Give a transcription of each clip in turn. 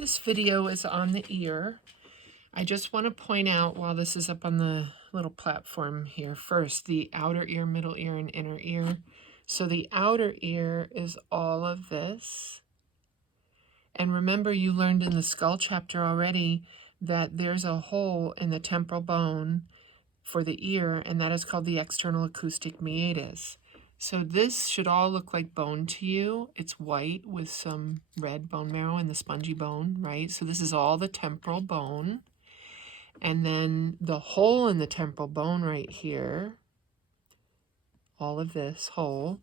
This video is on the ear. I just want to point out while this is up on the little platform here, first the outer ear, middle ear, and inner ear. So the outer ear is all of this. And remember, you learned in the skull chapter already that there's a hole in the temporal bone for the ear, and that is called the external acoustic meatus. So this should all look like bone to you. It's white with some red bone marrow and the spongy bone, right? So this is all the temporal bone. And then the hole in the temporal bone right here, all of this hole,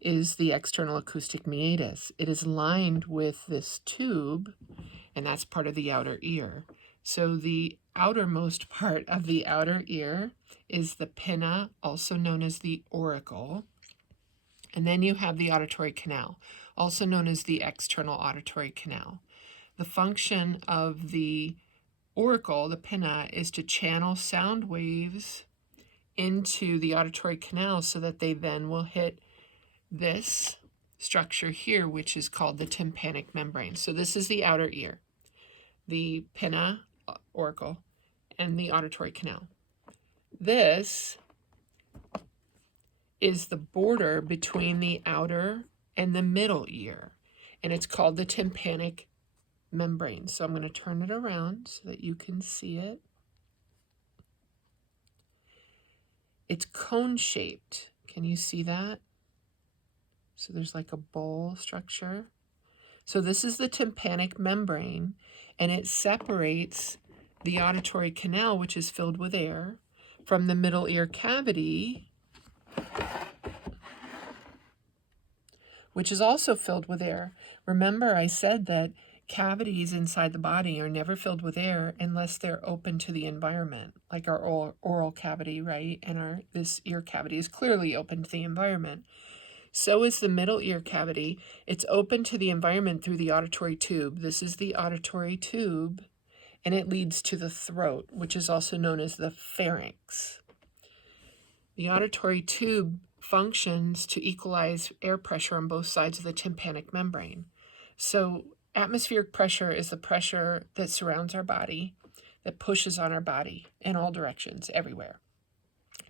is the external acoustic meatus. It is lined with this tube, and that's part of the outer ear. So the outermost part of the outer ear is the pinna, also known as the auricle. And then you have the auditory canal, also known as the external auditory canal. The function of the auricle, the pinna, is to channel sound waves into the auditory canal so that they then will hit this structure here, which is called the tympanic membrane. So this is the outer ear, the pinna, auricle, and the auditory canal. This is the border between the outer and the middle ear, and it's called the tympanic membrane. So I'm going to turn it around so that you can see it. It's cone-shaped. Can you see that? So there's like a bowl structure. So this is the tympanic membrane, and it separates the auditory canal, which is filled with air, from the middle ear cavity, which is also filled with air. Remember, I said that cavities inside the body are never filled with air unless they're open to the environment, like our oral cavity, right? And this ear cavity is clearly open to the environment. So is the middle ear cavity. It's open to the environment through the auditory tube. This is the auditory tube, and it leads to the throat, which is also known as the pharynx. The auditory tube functions to equalize air pressure on both sides of the tympanic membrane. So atmospheric pressure is the pressure that surrounds our body, that pushes on our body in all directions, everywhere.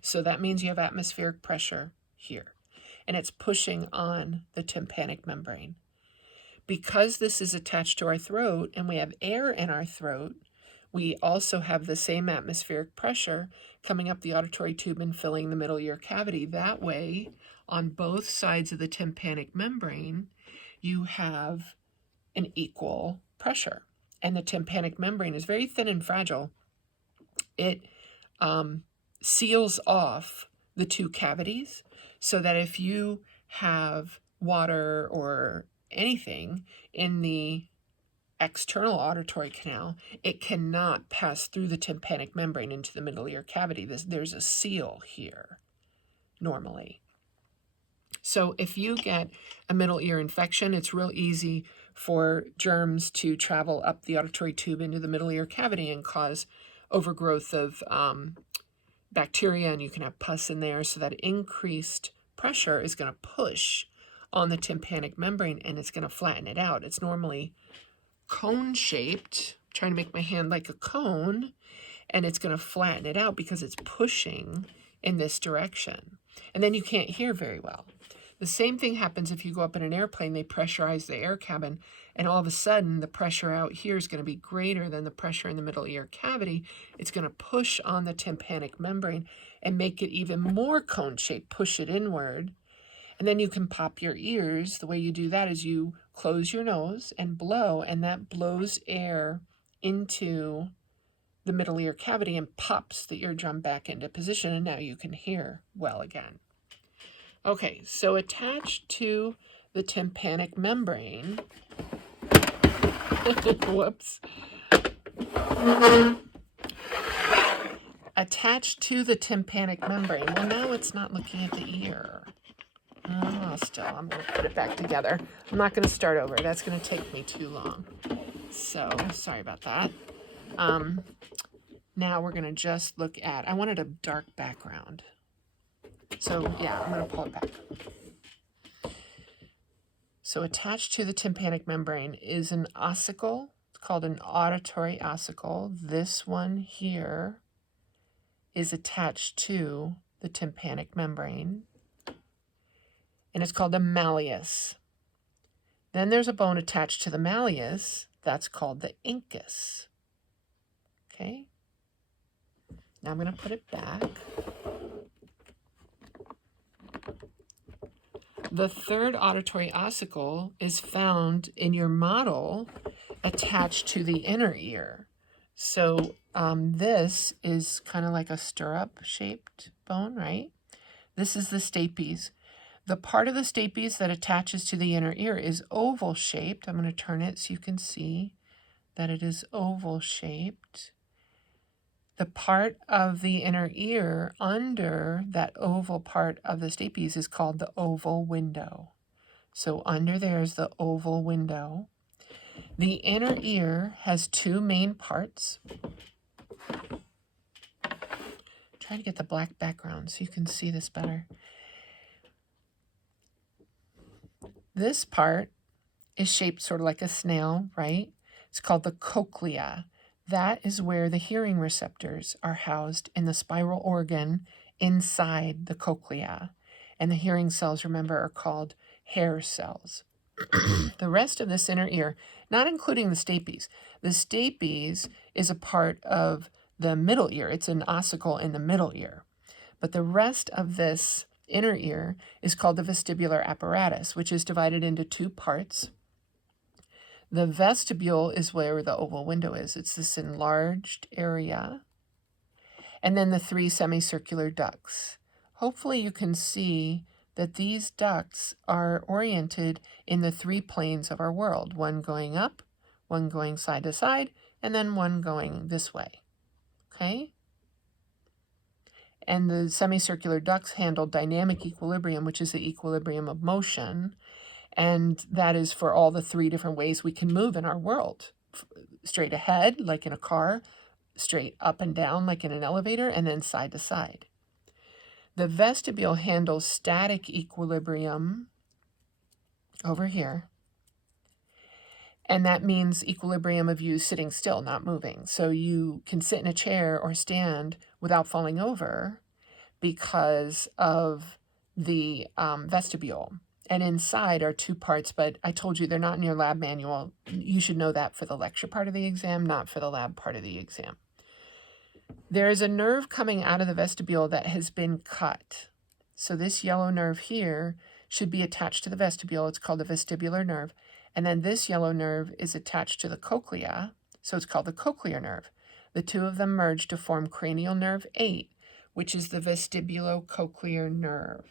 So that means you have atmospheric pressure here, and it's pushing on the tympanic membrane. Because this is attached to our throat and we have air in our throat, we also have the same atmospheric pressure coming up the auditory tube and filling the middle ear cavity. That way, on both sides of the tympanic membrane, you have an equal pressure. And the tympanic membrane is very thin and fragile. It seals off the two cavities so that if you have water or anything in the external auditory canal, it cannot pass through the tympanic membrane into the middle ear cavity. There's a seal here, normally. So if you get a middle ear infection, it's real easy for germs to travel up the auditory tube into the middle ear cavity and cause overgrowth of bacteria, and you can have pus in there. So that increased pressure is going to push on the tympanic membrane, and it's going to flatten it out. It's normally cone-shaped, trying to make my hand like a cone, and it's going to flatten it out because it's pushing in this direction. And then you can't hear very well. The same thing happens if you go up in an airplane. They pressurize the air cabin, and all of a sudden the pressure out here is going to be greater than the pressure in the middle ear cavity. It's going to push on the tympanic membrane and make it even more cone-shaped, push it inward. And then you can pop your ears. The way you do that is you close your nose and blow, and that blows air into the middle ear cavity and pops the eardrum back into position, and now you can hear well again. Okay, so attached to the tympanic membrane, whoops. Attached to the tympanic membrane, well, now it's not looking at the ear. Still, I'm going to put it back together. I'm not going to start over. That's going to take me too long. So, sorry about that. Now we're going to just look at, I wanted a dark background. So, yeah, I'm going to pull it back. So attached to the tympanic membrane is an ossicle. It's called an auditory ossicle. This one here is attached to the tympanic membrane, and it's called a malleus. Then there's a bone attached to the malleus that's called the incus. Okay? Now I'm going to put it back. The third auditory ossicle is found in your model attached to the inner ear. So this is kind of like a stirrup shaped bone, right? This is the stapes. The part of the stapes that attaches to the inner ear is oval shaped. I'm going to turn it so you can see that it is oval shaped. The part of the inner ear under that oval part of the stapes is called the oval window. So under there is the oval window. The inner ear has two main parts. Try to get the black background so you can see this better. This part is shaped sort of like a snail, right? It's called the cochlea. That is where the hearing receptors are housed in the spiral organ inside the cochlea. And the hearing cells, remember, are called hair cells. The rest of this inner ear, not including the stapes. The stapes is a part of the middle ear. It's an ossicle in the middle ear. But the rest of this inner ear is called the vestibular apparatus, which is divided into two parts. The vestibule is where the oval window is. It's this enlarged area. And then the three semicircular ducts. Hopefully you can see that these ducts are oriented in the three planes of our world, one going up, one going side to side, and then one going this way. Okay? And the semicircular ducts handle dynamic equilibrium, which is the equilibrium of motion. And that is for all the three different ways we can move in our world. Straight ahead, like in a car, straight up and down, like in an elevator, and then side to side. The vestibule handles static equilibrium over here. And that means equilibrium of you sitting still, not moving. So you can sit in a chair or stand without falling over because of the vestibule. And inside are two parts, but I told you they're not in your lab manual. You should know that for the lecture part of the exam, not for the lab part of the exam. There is a nerve coming out of the vestibule that has been cut. So this yellow nerve here should be attached to the vestibule. It's called the vestibular nerve. And then this yellow nerve is attached to the cochlea, so it's called the cochlear nerve. The two of them merge to form cranial nerve 8, which is the vestibulocochlear nerve.